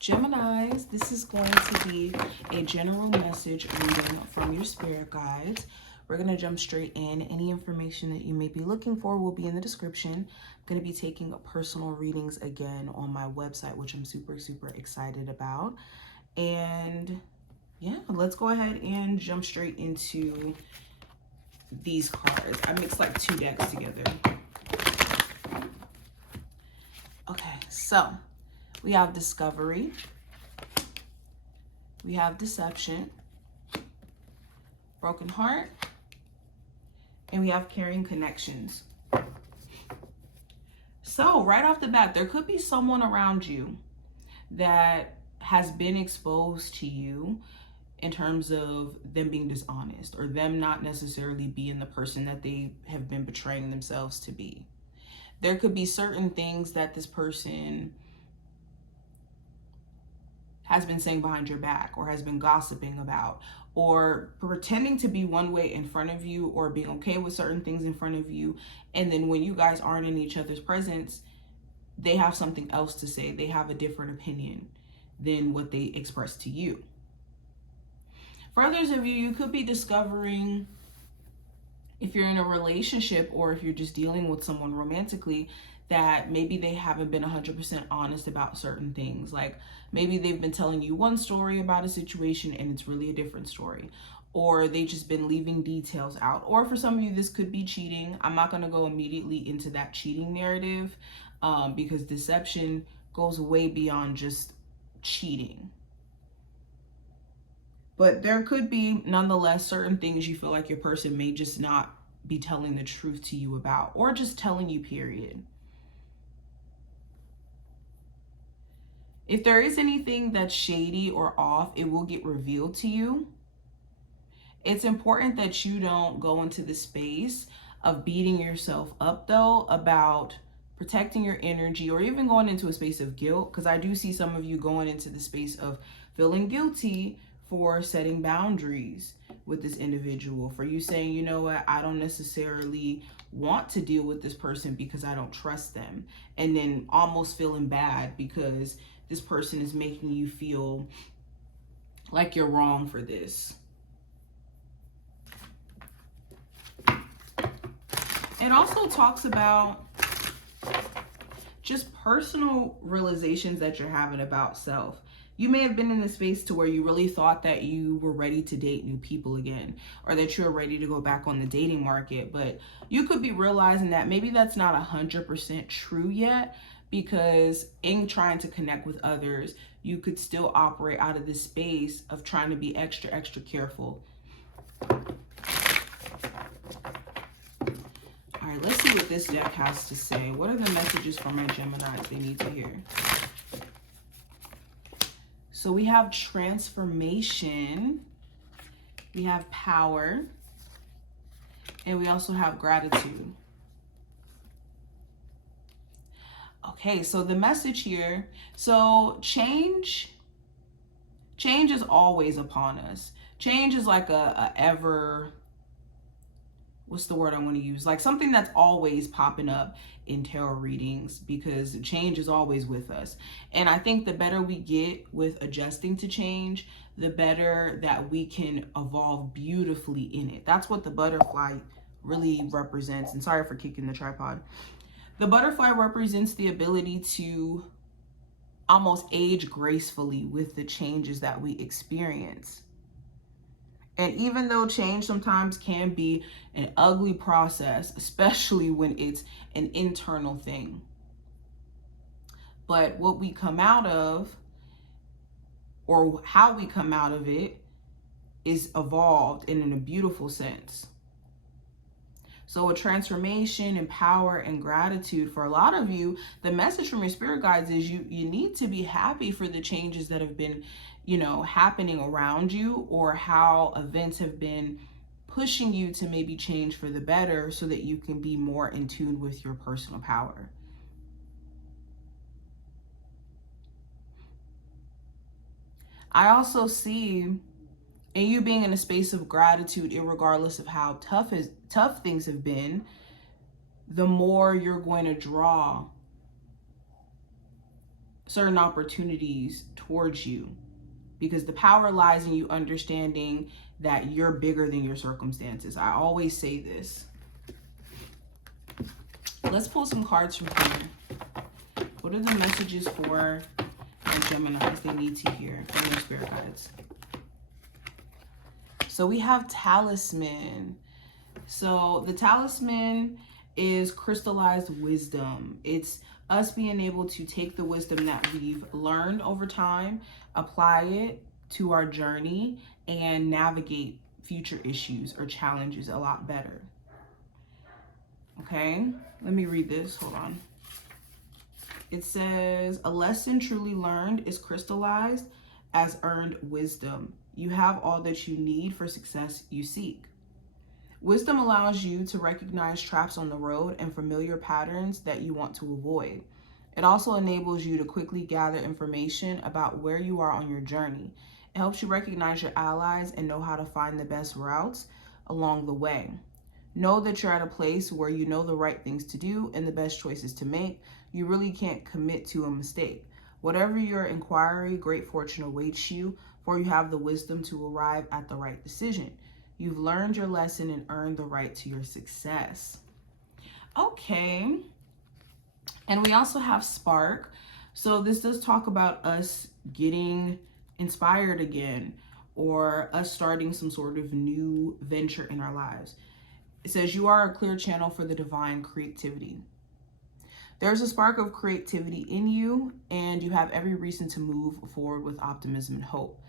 Geminis, this is going to be a general message reading from your spirit guides. We're going to jump straight in. Any information that you may be looking for will be in the description. I'm going to be taking personal readings again on my website, which I'm super, super excited about. And yeah, let's go ahead and jump straight into these cards. I mixed like 2 decks together. Okay, so we have discovery, we have deception, broken heart, and we have caring connections. So right off the bat, there could be someone around you that has been exposed to you in terms of them being dishonest or them not necessarily being the person that they have been portraying themselves to be. There could be certain things that this person has been saying behind your back or has been gossiping about or pretending to be one way in front of you or being okay with certain things in front of you. And then when you guys aren't in each other's presence, they have something else to say. They have a different opinion than what they express to you. For others of you, you could be discovering, if you're in a relationship or if you're just dealing with someone romantically, that maybe they haven't been 100% honest about certain things. Like maybe they've been telling you one story about a situation and it's really a different story. Or they've just been leaving details out. Or for some of you, this could be cheating. I'm not going to go immediately into that cheating narrative because deception goes way beyond just cheating. But there could be, nonetheless, certain things you feel like your person may just not be telling the truth to you about, or just telling you, period. If there is anything that's shady or off, it will get revealed to you. It's important that you don't go into the space of beating yourself up, though, about protecting your energy or even going into a space of guilt, because I do see some of you going into the space of feeling guilty for setting boundaries with this individual, for you saying, you know what, I don't necessarily want to deal with this person because I don't trust them, and then almost feeling bad because this person is making you feel like you're wrong for this. It also talks about just personal realizations that you're having about self. You may have been in a space to where you really thought that you were ready to date new people again, or that you're ready to go back on the dating market, but you could be realizing that maybe that's not 100% true yet, because in trying to connect with others, you could still operate out of this space of trying to be extra, extra careful. All right, let's see what this deck has to say. What are the messages for my Geminis they need to hear? So we have transformation, we have power, and we also have gratitude. Okay, so the message here, so change is always upon us. Change is like a ever, what's the word I want to use? Like something that's always popping up in tarot readings, because change is always with us. And I think the better we get with adjusting to change, the better that we can evolve beautifully in it. That's what the butterfly really represents. And sorry for kicking the tripod. The butterfly represents the ability to almost age gracefully with the changes that we experience. And even though change sometimes can be an ugly process, especially when it's an internal thing, but what we come out of, or how we come out of it, is evolved and in a beautiful sense. So a transformation and power and gratitude for a lot of you, the message from your spirit guides is you need to be happy for the changes that have been, happening around you, or how events have been pushing you to maybe change for the better so that you can be more in tune with your personal power. I also see and you being in a space of gratitude, irregardless of how tough things have been, the more you're going to draw certain opportunities towards you, because the power lies in you understanding that you're bigger than your circumstances. I always say this. Let's pull some cards from here. What are the messages for Geminis they need to hear from their spirit guides? So we have talisman. So the talisman is crystallized wisdom. It's us being able to take the wisdom that we've learned over time, apply it to our journey, and navigate future issues or challenges a lot better. Okay, let me read this. Hold on. It says, a lesson truly learned is crystallized as earned wisdom. You have all that you need for success you seek. Wisdom allows you to recognize traps on the road and familiar patterns that you want to avoid. It also enables you to quickly gather information about where you are on your journey. It helps you recognize your allies and know how to find the best routes along the way. Know that you're at a place where you know the right things to do and the best choices to make. You really can't commit to a mistake. Whatever your inquiry, great fortune awaits you, for you have the wisdom to arrive at the right decision. You've learned your lesson and earned the right to your success. Okay. And we also have spark. So this does talk about us getting inspired again, or us starting some sort of new venture in our lives. It says you are a clear channel for the divine creativity. There's a spark of creativity in you, and you have every reason to move forward with optimism and hope.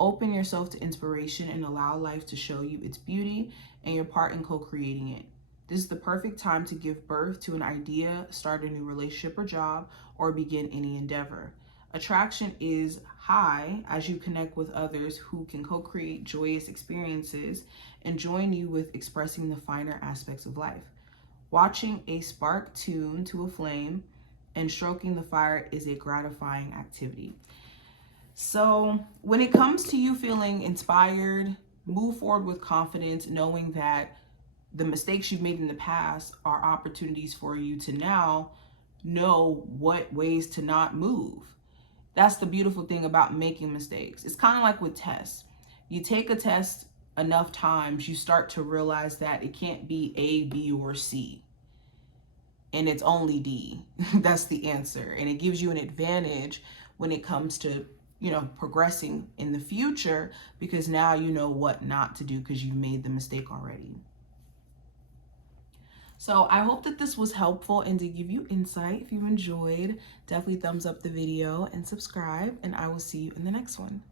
Open yourself to inspiration and allow life to show you its beauty and your part in co-creating it. This is the perfect time to give birth to an idea, start a new relationship or job, or begin any endeavor. Attraction is high as you connect with others who can co-create joyous experiences and join you with expressing the finer aspects of life. Watching a spark tune to a flame and stroking the fire is a gratifying activity. So when it comes to you feeling inspired, move forward with confidence, knowing that the mistakes you've made in the past are opportunities for you to now know what ways to not move. That's the beautiful thing about making mistakes. It's kind of like with tests. You take a test enough times, you start to realize that it can't be A, B, or C. And it's only D. That's the answer. And it gives you an advantage when it comes to, progressing in the future, because now you know what not to do because you made the mistake already. So I hope that this was helpful and to give you insight. If you enjoyed, definitely thumbs up the video and subscribe, and I will see you in the next one.